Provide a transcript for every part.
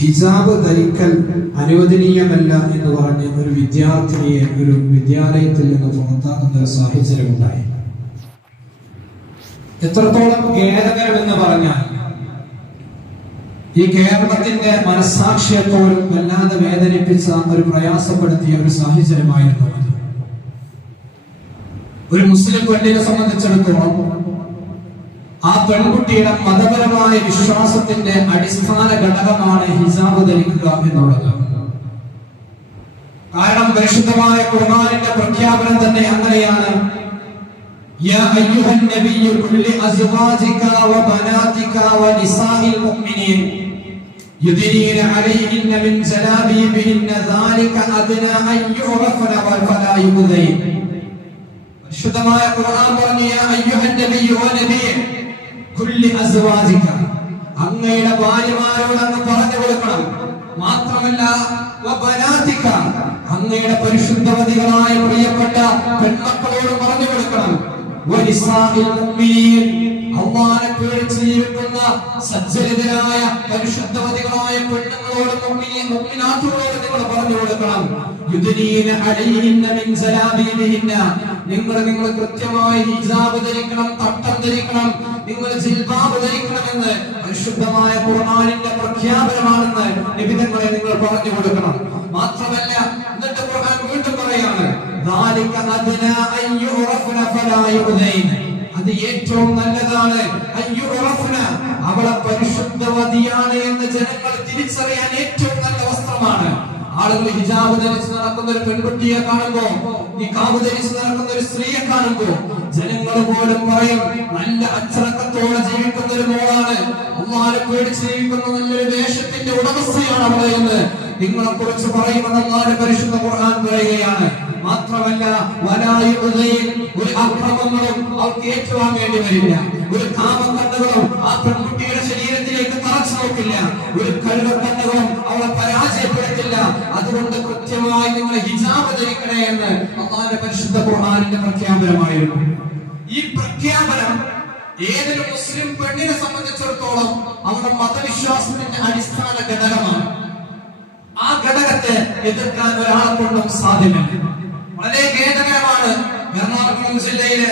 ഹിജാബ് ധരിക്കൽ അനുവദനീയമല്ല എന്ന് പറഞ്ഞ് ഒരു വിദ്യാർത്ഥിനിയെ ഒരു വിദ്യാലയത്തിൽ നിന്ന് പുറത്താക്കുന്ന ഒരു സാഹചര്യം ഉണ്ടായി. എത്രത്തോളം ഖേദകരമെന്ന് പറഞ്ഞാൽ ഈ കേരളത്തിന്റെ മനസാക്ഷിയെപ്പോലും വല്ലാതെ വേദനിപ്പിച്ച ഒരു പ്രയാസപ്പെടുത്തിയ ഒരു സാഹചര്യമായിരുന്നു അത്. ഒരു മുസ്ലിം പെണ്ണിനെ സംബന്ധിച്ചിടത്തോളം ആ പെൺകുട്ടിയുടെ മതപരമായ വിശ്വാസത്തിന്റെ അടിസ്ഥാന ഘടകമാണ് ഹിജാബ് ധരിക്കുക എന്നുള്ളത്. കാരണം പരിശുദ്ധമായ ഖുർആനിന്റെ പ്രഖ്യാപനം തന്നെ അങ്ങനെയാണ്. യാ അയ്യുഹൻ നബിയ്യു കുല്ലി അസ്വാജിക വബനാതിക വനിസാഇൽ മുഅ്മിനീൻ യുദ്നീന അലൈഹിന്ന മിൻ ജലാബീബിഹിന്ന ദാലിക അദ്നാ അൻ യുറഫന വഫലാ യുദൈൻ. പരിശുദ്ധമായ ഖുർആൻ പറഞ്ഞു, യാ അയ്യുഹൻ നബിയ്യു ഓ നബിയേ കുല്ലി അസ്വാജിക, അങ്ങയുടെ ഭാര്യമാരോട് അങ്ങ് പറഞ്ഞു കൊടുക്കണം. മാത്രമല്ല വബനാതിക, അങ്ങയുടെ പരിശുദ്ധവതികളായ പ്രിയപ്പെട്ട പെൺമക്കളോട് പറഞ്ഞു കൊടുക്കണം. വനിസാഇൽ മുഅ്മിനീൻ, അല്ലാഹുവിനെ പേടിച്ച് ജീവിക്കുന്ന സജ്ജനരായ പരിശുദ്ധവതികളായ പെണ്ണുങ്ങളോട് മുഅ്മിനാത്തുകളോട് നിങ്ങൾ പറഞ്ഞു കൊടുക്കണം. യുദ്നീന അലൈഹിന്ന മിൻ ജലാബീബിഹിന്ന, നിങ്ങൾ കൃത്യമായി ഹിജാബ് ധരിക്കണം, തട്ടം ധരിക്കണം, നിങ്ങൾ ജിൽബാബ് ധരിക്കണമെന്ന് പരിശുദ്ധമായ ഖുർആനിന്റെ പ്രഖ്യാപനമാണെന്ന് നിബിധങ്ങളെ നിങ്ങൾ പറഞ്ഞു കൊടുക്കണം. മാത്രമല്ല എന്നിട്ട് ഖുർആൻ വീണ്ടും പറയാണ്, ദാലിക അദ്നാ അൻ യുറഫന ഫലാ യുദൈൻ, അത് ഏറ്റവും നല്ലതാണ്. അയ്യുറഫന, അവളെ പരിശുദ്ധവതിയാണ് എന്ന് ജനങ്ങൾ തിരിച്ചറിയാൻ ഏറ്റവും നല്ല വസ്ത്രമാണ്. ആളുകൾ ഹിജാബ് ധരിച്ച് നടക്കുന്ന ഒരു പെൺകുട്ടിയെ കാണുമ്പോ, നിഖാബ് ധരിച്ച് നടക്കുന്ന ഒരു സ്ത്രീയെ കാണുമ്പോ ജനങ്ങൾ പോലും പറയും, നല്ല അച്ചടക്കത്തോടെ ജീവിക്കുന്ന ഒരു മോളാണ്, അല്ലാഹുവിനെ പേടിച്ച് ജീവിക്കുന്ന നല്ലൊരു വേഷത്തിന്റെ ഉടമസ്ഥയാണ് അവളെ എന്ന് നിങ്ങളെ കുറിച്ച് പറയുമെന്ന് അല്ലാഹുവിന്റെ പരിശുദ്ധ ഖുർആൻ പറയുകയാണ്. മാത്രമല്ല ഒരു അക്രമങ്ങളും അവർക്ക് ഏറ്റുവാങ്ങേണ്ടി വരില്ല, ഒരു കാമക്കണ്ണുകളും ആ പെൺകുട്ടിയുടെ ശരീരത്തിലേക്ക് തറച്ചു നോക്കില്ല, ഒരു കഴുകക്കണ്ണുകളും അവളെ പരാജയപ്പെടുത്തില്ല. അതുകൊണ്ട് കൃത്യമായി നിങ്ങൾ ഹിജാബ് ധരിക്കണേ എന്ന് അല്ലാഹുവിന്റെ പരിശുദ്ധ ഖുർആനിന്റെ പ്രഖ്യാപനമായിരുന്നു. ഈ പ്രഖ്യാപനം ഏതൊരു മുസ്ലിം പെണ്ണിനെ സംബന്ധിച്ചിടത്തോളം അവരുടെ മതവിശ്വാസത്തിന്റെ അടിസ്ഥാന ഘടകമാണ്. ആ ഘടകത്തെ എതിർക്കാൻ ഒരാളെ കൊണ്ടും സാധ്യമല്ല. വളരെ ഖേദകരമാണ്. എറണാകുളം ജില്ലയിലെ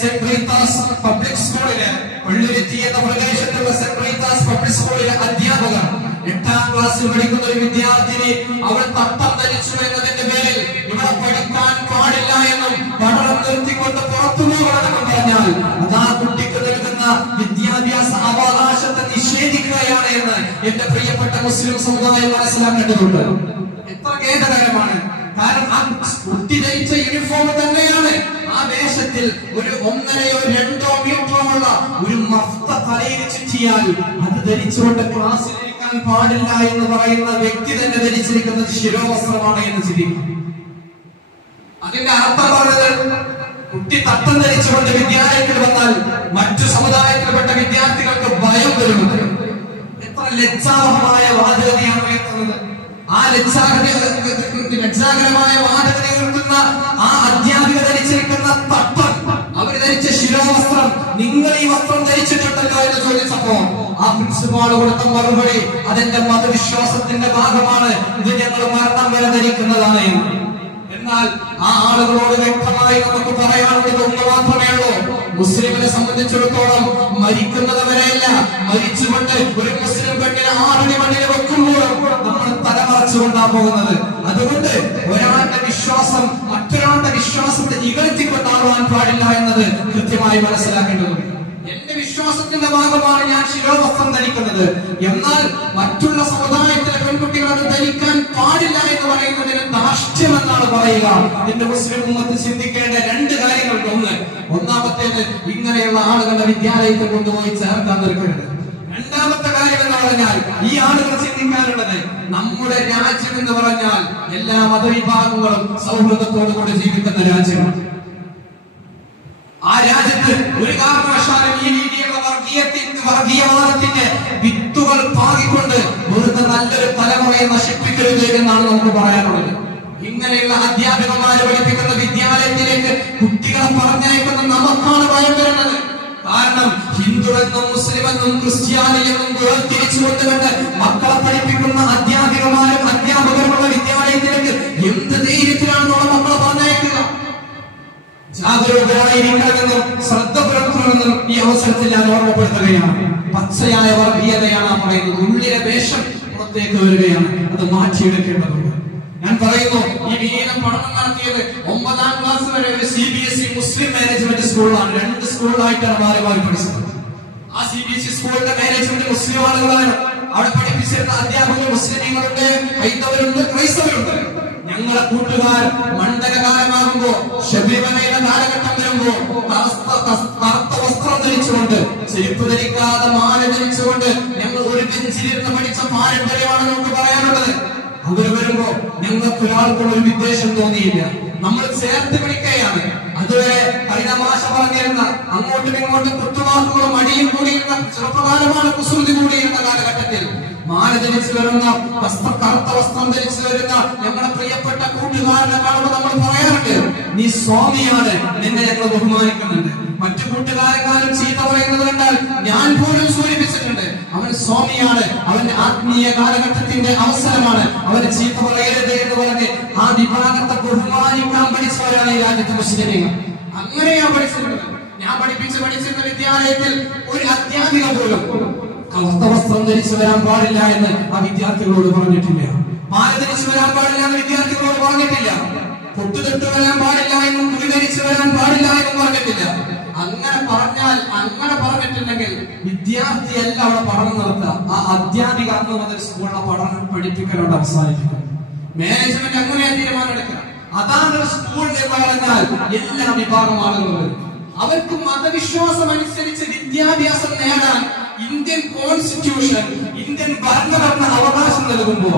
സെന്റ് റീത്താസ് പബ്ലിക് സ്കൂളിലെ പള്ളുരുത്തി എന്ന പ്രദേശത്തുള്ള സെന്റ് റീത്താസ് പബ്ലിക് സ്കൂളിലെ അധ്യാപകർ 8ാം ക്ലാസ്സിൽ പഠിക്കുന്ന ഒരു വിദ്യാർത്ഥിനി അവൾ തട്ടം ധരിച്ചു എന്നതിന്റെ പേരിൽ ഇവിടെ പഠിക്കാൻ പാടില്ല എന്നും പഠനം നിർത്തിക്കൊണ്ട് പുറത്തു പോകണമെന്നും പറഞ്ഞാൽ അത് ആ കുട്ടിക്ക് നൽകുന്ന വിദ്യാഭ്യാസ അവകാശത്തെ നിഷേധിക്കുകയാണ് എന്ന് എന്റെ പ്രിയപ്പെട്ട മുസ്ലിം സമുദായം മനസ്സിലാക്കേണ്ടതുണ്ട്. എത്ര ഖേദകരമാണ്. കാരണം ആ കുട്ടി ധരിച്ച യൂണിഫോം തന്നെയാണ് ആ വേഷത്തിൽ ഒരു 1.5 or 2 മീറ്ററുമുള്ള ഒരു മഫ്ത തലയിൽ ചുറ്റിയാൽ അത് ധരിച്ചുകൊണ്ട് ക്ലാസ്സിൽ ഇരിക്കാൻ പാടില്ല എന്ന് പറയുന്ന വ്യക്തി തന്നെ ധരിച്ചിരിക്കുന്നത് ശിരോവസ്ത്രമാണ് എന്ന് ചിന്തിക്കും. അതിന്റെ അർത്ഥം പറഞ്ഞത് കുട്ടി തട്ടം ധരിച്ചുകൊണ്ട് വിദ്യാലയത്തിൽ വന്നാൽ മറ്റു സമുദായത്തിൽപ്പെട്ട വിദ്യാർത്ഥികൾക്ക് ഭയം വരുന്നത്. എത്ര ലജ്ജാവഹമായ വാചകതയാണ് ഉയർത്തുന്നത്. ആ ലജ്ജാകരമായ വാചകത ഉയർത്തുന്ന ആ അധ്യാപിക ധരിച്ചിരിക്കുന്ന തട്ടം, അവർ ധരിച്ച ശിരോവസ്ത്രം, നിങ്ങൾ ഈ വസ്ത്രം ധരിച്ചിട്ടുണ്ടല്ലോ എന്ന് ചോദിച്ചപ്പോ ആ പ്രിൻസിപ്പാൾ കൊടുത്ത മറുപടി, അതെന്റെ മതവിശ്വാസത്തിന്റെ ഭാഗമാണ്, ഇത് ഞങ്ങൾ മരണം വരെ ധരിക്കുന്നതാണ് എന്ന്. എന്നാൽ ആ ആളുകളോട് വ്യക്തമായി നമുക്ക് പറയാനുള്ളത് ഒന്ന് മാത്രമേ ഉള്ളൂ. മുസ്ലിമിനെ സംബന്ധിച്ചിടത്തോളം മരിക്കുന്നത് വരെയല്ല, മരിച്ചുകൊണ്ട് ഒരു മുസ്ലിം പെണ്ണിനെ 6 മണ്ണിൽ വെക്കുമ്പോഴും നമ്മൾ തലമറച്ചുകൊണ്ടാണ് പോകുന്നത്. അതുകൊണ്ട് ഒരാളുടെ വിശ്വാസം മറ്റൊരാളുടെ വിശ്വാസത്തെ ഇകഴ്ത്തിക്കൊണ്ടാകാൻ പാടില്ല എന്നത് കൃത്യമായി മനസ്സിലാക്കേണ്ടതുണ്ട്. എന്റെ വിശ്വാസത്തിന്റെ ഭാഗമാണ് ഞാൻ ശിരോവസ്ത്രം ധരിക്കുന്നത്. എന്നാൽ മറ്റുള്ള സമുദായത്തിലെ പെൺകുട്ടികൾ അത് ധരിക്കാൻ പാടില്ല എന്ന് പറയുന്നതിന് ധാർഷ്ട്യമെന്നാണ് പറയുക. എന്റെ മുസ്ലിം ഉമ്മത്ത് ചിന്തിക്കേണ്ട 2 കാര്യങ്ങളുണ്ട്. ഒന്നാമത്തേത്, ഇങ്ങനെയുള്ള ആളുകളുടെ വിദ്യാലയത്തിൽ കൊണ്ടുപോയി ചേർക്കാൻ നിൽക്കരുത്. രണ്ടാമത്തെ കാര്യം എന്ന് പറഞ്ഞാൽ ഈ ആളുകൾ ചിന്തിക്കാനുള്ളത്, നമ്മുടെ രാജ്യം എന്ന് പറഞ്ഞാൽ എല്ലാ മതവിഭാഗങ്ങളും സൗഹൃദത്തോടുകൂടി ജീവിക്കുന്ന രാജ്യമാണ്. ആ രാജ്യത്ത് ഒരു കാരണവശാലും ഈ രീതിയിലുള്ള വർഗീയവാദത്തിന്റെ വിത്തുകൾ പാകിക്കൊണ്ട് വെറുതെ നല്ലൊരു തലമുറയെ നശിപ്പിക്കരുത് എന്നാണ് നമുക്ക് പറയാനുള്ളത്. ഇങ്ങനെയുള്ള അധ്യാപകന്മാരെ പഠിപ്പിക്കുന്ന വിദ്യാലയത്തിലേക്ക് കുട്ടികളെ പറഞ്ഞയക്കുന്ന നമുക്കാണ് ഭയം വരുന്നത്. കാരണം ഹിന്ദുവെന്നും മുസ്ലിമെന്നും ക്രിസ്ത്യാനിയെന്നും വേർതിരിച്ചുകൊണ്ട് മക്കളെ പഠിപ്പിക്കുന്ന അവസരത്തിൽ ഞാൻ ഓർമ്മപ്പെടുത്തുകയാണ്. പച്ചയായ വർഗീയതയാണ് ആ പറയുന്നത്. ഉള്ളിലെ വേഷം പുറത്തേക്ക് വരികയാണ്. അത് മാറ്റിയെടുക്കേണ്ടതുണ്ട്. ഞാൻ പറയുന്നു, ഈ വിനീതം പഠനം നടത്തിയത് 9ാം ക്ലാസ് വരെ ഒരു CBSE മുസ്ലിം മാനേജ്മെന്റ് സ്കൂളാണ്. 2 സ്കൂളിലായിട്ടാണ് മാറി മാറി പഠിച്ചത്. ആ CBSE സ്കൂളിന്റെ മാനേജ്മെന്റ് മുസ്ലിം ആളുകളാണ്. അവിടെ പഠിപ്പിച്ചിരുന്ന അധ്യാപകർ മുസ്ലിങ്ങളുണ്ട്, ഹൈന്ദവരുണ്ട്, ക്രൈസ്തവരുണ്ട്. ഞങ്ങളെ കൂട്ടുകാർ മണ്ഡലകാലമാകുമ്പോ, ശബരിമലയുടെ കാലഘട്ടം വരുമ്പോ കറുത്ത വസ്ത്രം ധരിച്ചുകൊണ്ട്, ചെരുപ്പ് ധരിക്കാതെ മാല ധരിച്ചുകൊണ്ട് ഞങ്ങൾ ഒരു ബെഞ്ചിലിരുന്ന് പഠിച്ച പാരമ്പര്യമാണ് നമുക്ക് പറയാനുള്ളത്. അവർ വരുമ്പോ ഞങ്ങൾക്ക് ഒരാൾക്കുള്ള ഒരു വിദ്വേഷം തോന്നിയില്ല. നമ്മൾ ചേർത്ത് പിടിക്കുകയാണ്. അതുവരെ ഹരിതമാശ പറഞ്ഞിരുന്ന അങ്ങോട്ടും ഇങ്ങോട്ടും കുത്തുവാക്കുകളും അടിയും കൂടിയിരുന്ന ചെറുപ്പകാലമാണ്, കുസൃതി കൂടിയിരുന്ന കാലഘട്ടത്തിൽ മാല ധരിച്ചു വരുന്ന, കറുത്ത വസ്ത്രം ധരിച്ചു വരുന്ന ഞങ്ങളുടെ പ്രിയപ്പെട്ട കൂട്ടുകാരനെ കാണുമ്പോൾ നമ്മൾ പറയാറുണ്ട്, നീ സ്വാമിയാണ്, നിന്നെ ഞങ്ങൾ ബഹുമാനിക്കുന്നുണ്ട്. മറ്റു കൂട്ടുകാരെക്കാളും ചീത്ത പറയുന്നത് കണ്ടാൽ ഞാൻ പോലും സൂചിപ്പിച്ചിട്ടുണ്ട്, അവൻ സ്വാമിയാണ്, അവന്റെ ആത്മീയ കാലഘട്ടത്തിന്റെ അവസരമാണ്, അവന് ചീത്ത പറയരുത് എന്ന് പറഞ്ഞ് ആ വിഭാഗത്തെ ബഹുമാനിക്കാൻ പഠിച്ചവരാണ് ഈ രാജ്യത്തെ മുസ്ലിങ്ങൾ. അങ്ങനെയാ പഠിച്ചിട്ടുള്ളത്. ഞാൻ പഠിച്ചിരുന്ന വിദ്യാലയത്തിൽ ഒരു അധ്യാപിക പോലും കറുത്ത വസ്ത്രം ധരിച്ചു വരാൻ പാടില്ല എന്ന് ആ വിദ്യാർത്ഥികളോട് പറഞ്ഞിട്ടില്ല. മാല ധരിച്ചു വരാൻ പാടില്ല എന്ന് വിദ്യാർത്ഥികളോട് പറഞ്ഞിട്ടില്ല. പൊട്ടുതൊട്ട് വരാൻ പാടില്ല എന്നും കുടി ധരിച്ചു വരാൻ പാടില്ല എന്നും പറഞ്ഞിട്ടില്ല. അങ്ങനെ പറഞ്ഞിട്ടുണ്ടെങ്കിൽ വിദ്യാർത്ഥിയല്ല അവിടെ പഠനം നടത്തുക. ആ അധ്യാപിക അന്ന് മുതൽ സ്കൂളിലെ പഠനം പഠിപ്പിക്കലോട് അവസാനിപ്പിക്കും. മാനേജ്മെന്റ് അങ്ങനെ തീരുമാനം എടുക്കുക. അതാണ് ഒരു സ്കൂൾ എന്ന് പറഞ്ഞാൽ എല്ലാ വിഭാഗം ആളുകളും അവർക്ക് മതവിശ്വാസം അനുസരിച്ച് വിദ്യാഭ്യാസം നേടാൻ ഇന്ത്യൻ കോൺസ്റ്റിറ്റ്യൂഷൻ, ഇന്ത്യൻ ഭരണഘടന അവകാശം നൽകുമ്പോ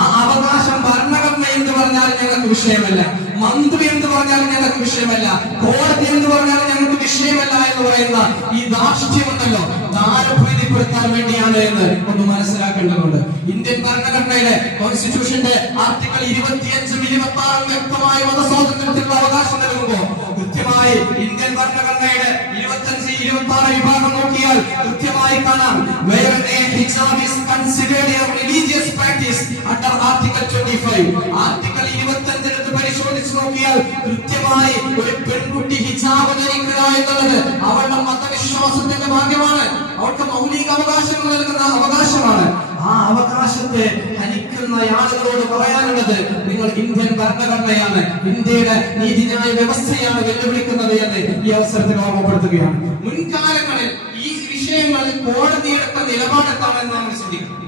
ആ അവകാശം ഭരണഘടന എന്ന് പറഞ്ഞാൽ ഞങ്ങൾക്ക് വിഷയമല്ല, മന്ത്രി എന്ന് പറഞ്ഞാൽ ഞങ്ങൾക്ക് വിഷയമല്ല, കോടതി എന്ന് പറഞ്ഞാൽ ഞങ്ങൾക്ക് വിഷയമല്ല എന്ന് പറയുന്ന ഈ ധാർഷ്ട്യമുണ്ടല്ലോ, താരപ്രീതിപ്പെടുത്താൻ വേണ്ടിയാണ് എന്ന് ഒന്ന് മനസ്സിലാക്കേണ്ടതുണ്ട്. ഇന്ത്യൻ ഭരണഘടനയിലെ കോൺസ്റ്റിറ്റ്യൂഷന്റെ ആർട്ടിക്കിൾ 25, 26 വ്യക്തമായ മതസ്വാതന്ത്ര്യത്തിനുള്ള അവകാശം നൽകുമ്പോ കൃത്യമായി ഇന്ത്യൻ ഭരണഘടനയുടെ 25, 26 വിഭാഗം നോക്കിയാൽ കൃത്യമായി കാണാം, where a hijab is considered a religious practice under article 25. Article 25 എടുത്ത് പരിശോധിച്ച് നോക്കിയാൽ കൃത്യമായി ഒരു പെൺകുട്ടി ഹിജാബ് ധരിക്കുക എന്നുള്ളത് അവളുടെ മതവിശ്വാസത്തിന്റെ ഭാഗ്യമാണ്, അവൾക്ക് മൗലിക അവകാശങ്ങൾ നൽകുന്ന അവകാശമാണ്. ആ അവകാശത്തെ ഹനിക്കുന്ന ആളുകളോട് പറയാനുള്ളത്, നിങ്ങൾ ഇന്ത്യൻ ഭരണഘടനയാണ്, ഇന്ത്യയുടെ നീതിന്യായ വ്യവസ്ഥയാണ് വെല്ലുവിളിക്കുന്നത് എന്ന് ഈ അവസരത്തിൽ ഓർമ്മപ്പെടുത്തുകയാണ്. മുൻകാലങ്ങളിൽ ഈ വിഷയങ്ങളിൽ കോടതിയെടുത്ത നിലപാടെത്താമെന്ന് നമ്മൾ ചിന്തിക്കണം.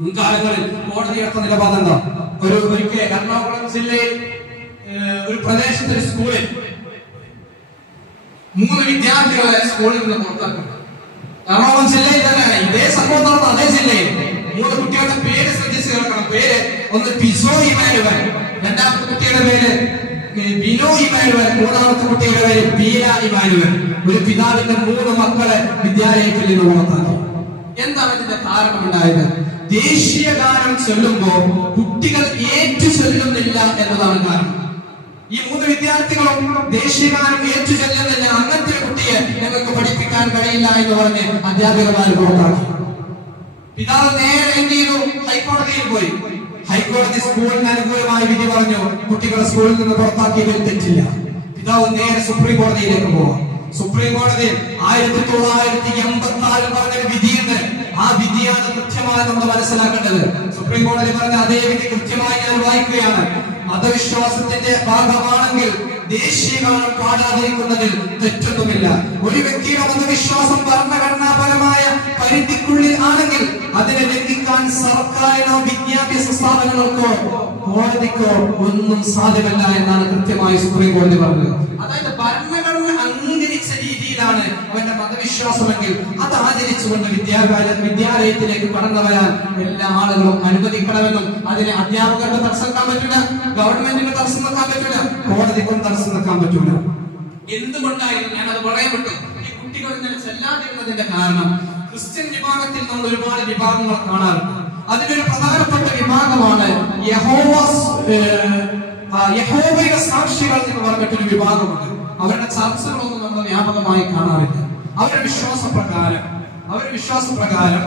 മുൻകാലങ്ങളിൽ കോടതിയെടുത്ത നിലപാട് എന്താ? ഒരിക്കൽ എറണാകുളം ജില്ലയിൽ ഒരു പ്രദേശത്തൊരു സ്കൂളിൽ 3 വിദ്യാർത്ഥികളെ സ്കൂളിൽ നിന്ന് പുറത്താക്കുന്നു. എറണാകുളം ജില്ലയിൽ തന്നെയാണ് ഇതേ സംഭവം നടന്ന അതേ ജില്ലയിൽ 3 കുട്ടികളുടെ പേര് ശ്രദ്ധിച്ച് കേൾക്കണം. പേര് ഒന്ന് പിസോ ഇമാനുവൽ, രണ്ടാമത്തെ കുട്ടിയുടെ പേര് ബിനോ ഇമാനുവൽ, മൂന്നാമത്തെ കുട്ടിയുടെ പേര് ബീല ഇമാനുവൽ. ഒരു പിതാവിന്റെ 3 മക്കളെ വിദ്യാലയത്തിൽ നിന്ന് പുറത്താക്കി. എന്താണ് ഇതിന്റെ കാരണമുണ്ടായത്? ദേശീയ ഗാനം ചൊല്ലുമ്പോ കുട്ടികൾ ഏറ്റു ചൊല്ലുന്നില്ല എന്നതാണ് കാരണം. ഈ 3 വിദ്യാർത്ഥികളും ദേശീയഗാനം ഏറ്റു ചൊല്ലുന്നില്ല, അങ്ങനത്തെ ഒരു കുട്ടിയെ ഞങ്ങൾക്ക് പഠിപ്പിക്കാൻ കഴിയില്ല എന്ന് പറഞ്ഞ് അധ്യാപകന്മാർ പുറത്താക്കി. പിതാവ് നേരെ എന്ത് ചെയ്തു? ഹൈക്കോടതിയിൽ പോയി. ഹൈക്കോടതി സ്കൂളിന് അനുകൂലമായ വിധി പറഞ്ഞു, കുട്ടികളെ സ്കൂളിൽ നിന്ന് പുറത്താക്കിയതിൽ തെറ്റില്ല. പിതാവ് നേരെ സുപ്രീം കോടതിയിലേക്ക് പോവാം. സുപ്രീം കോടതി 1986 പറഞ്ഞൊരു വിധിയുണ്ട്. ആ വിധിയാണ് കൃത്യമായി നമ്മൾ മനസ്സിലാക്കേണ്ടത്. സുപ്രീം കോടതി പറഞ്ഞ അതേ വിധി കൃത്യമായി ഞാൻ വായിക്കുകയാണ്. മതവിശ്വാസത്തിന്റെ ഭാഗമാണെങ്കിൽ ദേശീയഗാനം പാടാതിരിക്കുന്നതിൽ തെറ്റൊന്നുമില്ല. ഒരു വ്യക്തിയുടെ മതവിശ്വാസം ഭരണഘടനാപരമായ പരിധിക്കുള്ളിൽ ആണെങ്കിൽ അതിനെ ലംഘിക്കാൻ സർക്കാരിനോ വിദ്യാഭ്യാസ സ്ഥാപനങ്ങൾക്കോ കോടതിക്കോ ഒന്നും സാധ്യമല്ല എന്നാണ് കൃത്യമായി സുപ്രീം കോടതി പറഞ്ഞത്. അതായത് ഭരണഘടന അംഗീകരിച്ച രീതിയിലാണ് അവന്റെ മതവിശ്വാസമെങ്കിൽ അത് ആചരിച്ചുകൊണ്ട് വിദ്യാലയത്തിലേക്ക് കടന്നു വരാൻ എല്ലാ ആളുകളും അനുവദിക്കണമെന്നും അതിന് അധ്യാപകരുടെ തടസ്സം വെക്കാൻ പറ്റില്ല, ഗവൺമെന്റിന് തടസ്സം വെക്കാൻ പറ്റില്ല, കോടതിക്കും തടസ്സം വെക്കാൻ പറ്റൂല. എന്തുകൊണ്ടായിരുന്നു ഞാൻ അത് പറയാൻ പറ്റും? ഈ കുട്ടികൾ ഇന്നലെ ചെല്ലാതിരുന്നതിന്റെ കാരണം ക്രിസ്ത്യൻ വിഭാഗത്തിൽ നമ്മൾ ഒരുപാട് വിഭാഗങ്ങൾ കാണാറുണ്ട്. അതിലൊരു പ്രധാനപ്പെട്ട വിഭാഗമാണ് യഹോവയുടെ സാക്ഷികൾ എന്ന് പറഞ്ഞിട്ടൊരു വിഭാഗമുണ്ട്. അവരുടെ ചർച്ചകളൊന്നും നമ്മൾ വ്യാപകമായി കാണാറില്ല. അവരുടെ വിശ്വാസപ്രകാരം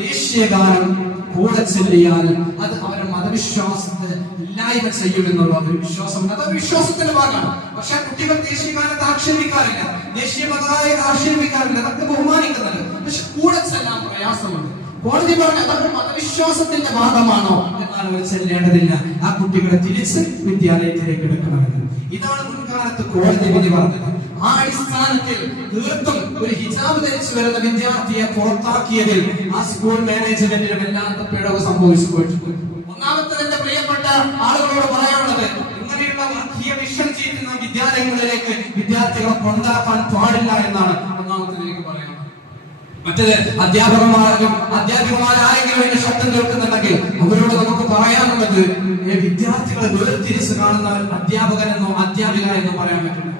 ദേശീയഗാനം കൂടെ ചെല്ലിയാൽ അത് അവരുടെ മതവിശ്വാസത്തെ ഇല്ലായ്മ ചെയ്യുമെന്നുള്ള ഒരു വിശ്വാസമുണ്ട്. അത് വിശ്വാസത്തിന്റെ ഭാഗമാണ്. പക്ഷെ കുട്ടികൾ ദേശീയഗാനത്തെ ആക്ഷേപിക്കാറില്ല, ദേശീയ പതാകയെ ആക്ഷേപിക്കാറില്ല, അതൊക്കെ ബഹുമാനിക്കുന്നുണ്ട്. പക്ഷെ കൂടെ ചെല്ലാൻ പ്രയാസമുണ്ട്. കോടതി പറഞ്ഞു അതൊക്കെ മതവിശ്വാസത്തിന്റെ ഭാഗമാണോ എന്നാണ് അവർ ചെല്ലേണ്ടതില്ല. ആ കുട്ടികളെ തിരിച്ച് വിദ്യാലയത്തിലേക്ക് എടുക്കണമെന്ന്. ഇതാണ് മുൻകാലത്ത് കോടതി വിധി പറഞ്ഞത്. ആ അടിസ്ഥാനത്തിൽ തീർത്തും ഒരു ഹിജാബ് ധരിച്ചു വരുന്ന വിദ്യാർത്ഥിയെ പുറത്താക്കിയതിൽ ആ സ്കൂൾ മാനേജ്മെന്റിന് വല്ലാത്ത പിഴവ് സംഭവിച്ചു പോയിട്ടുണ്ട്. ഒന്നാമത്തെ എന്റെ പ്രിയപ്പെട്ട ആളുകളോട് പറയാനുള്ളത്, ഇങ്ങനെയുള്ള വർഗീയ വിഷം ചെയ്യുന്ന വിദ്യാലയങ്ങളിലേക്ക് വിദ്യാർത്ഥികളെ കൊണ്ടാക്കാൻ പാടില്ല എന്നാണ് ഒന്നാമത്തെ എനിക്ക് പറയാനുള്ളത്. മറ്റേത് അധ്യാപകന്മാരാരെങ്കിലും എന്നെ ശബ്ദം കേൾക്കുന്നുണ്ടെങ്കിൽ അവരോട് നമുക്ക് പറയാനുള്ളത്, വിദ്യാർത്ഥികളെ വേർതിരിച്ച് കാണുന്ന അധ്യാപകനെന്നോ അധ്യാപിക എന്നോ പറയാൻ പറ്റില്ല.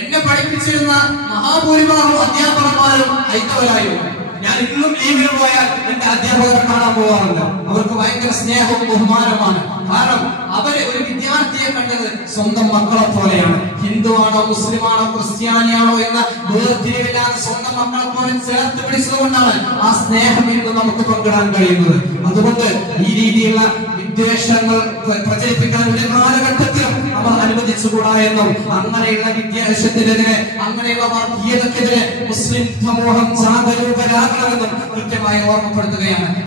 എന്നെ പഠിപ്പിച്ചിരുന്ന മഹാഭൂരിഭാഗം അധ്യാപകന്മാരും ഹൈന്ദവരായിരുന്നു. ഞാൻ ഇന്നും ലീവിന് പോയാൽ എന്റെ അധ്യാപകരെ കാണാൻ പോകാറില്ല. അവർക്ക് ഭയങ്കര സ്നേഹവും ബഹുമാനമാണ്. കാരണം അവര് ഒരു വിദ്യാർത്ഥിയെ കണ്ടത് സ്വന്തം മക്കളെ പോലെയാണ്. ഹിന്ദുവാണോ മുസ്ലിമാണോ ക്രിസ്ത്യാനിയാണോ എന്ന വേർതിരിവില്ലാതെ സ്വന്തം മക്കളെ പോലെ ചേർത്ത് പിടിച്ചതുകൊണ്ടാണ് ആ സ്നേഹം ഇന്ന് നമുക്ക് പങ്കിടാൻ കഴിയുന്നത്. അതുകൊണ്ട് ഈ രീതിയിലുള്ള വിദ്വേഷങ്ങൾ പ്രചരിപ്പിക്കാൻ ഒരു കാലഘട്ടത്തിലും അവർ അനുവദിച്ചുകൂടാ എന്നും അങ്ങനെയുള്ള വിദ്വേഷത്തിനെതിരെ അങ്ങനെയുള്ള വർഗീയതക്കെതിരെ മുസ്ലിം സമൂഹം ജാഗരൂകരാകണമെന്നും കൃത്യമായി ഓർമ്മപ്പെടുത്തുകയാണ്.